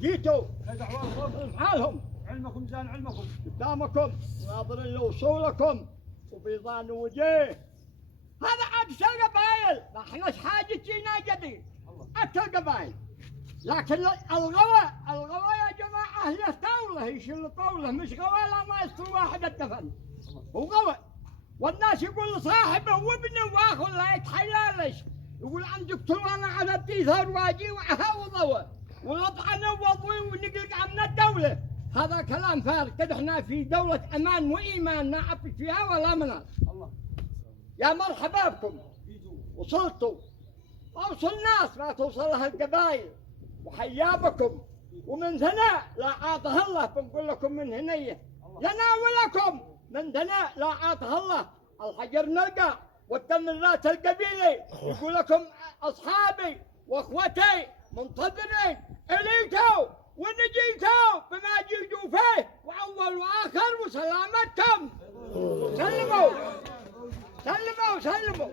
جيتوا حالهم علمكم زان علمكم قدامكم ناظرين لوصولكم وبيضان وجيه. هذا عكس القبائل، ما احناش حاجة جينا جديد أكل القبائل. لكن الغوى يا جماعة هي طاولة، يشيل طاولة مش غوى. لا ما يستوي واحد الدفن هو غوى. والناس يقول لصاحبه وابنه واخو لا يتحلالش، يقول عندك طلعنا على الديثار واجي وعهاوضه ونطعنا وضوي ونقلق عن الدولة. هذا كلام فارغ. كده احنا في دولة امان وايمان ما عبت فيها ولا مناس. يا مرحبا بكم، وصلتوا اوصل الناس ما توصلها القبائل، وحيا بكم. ومن هنا لا عاطه الله بنقول لكم من هنيه لنا ولكم من هنا لا عاطه الله. الحجر نلقى والتمرات القبيلي يقول لكم اصحابي واخوتي منتظرين اليكم ونجيكم بما جيتوا فيه واول واخر وسلامتكم. سلموا سلموا سلموا.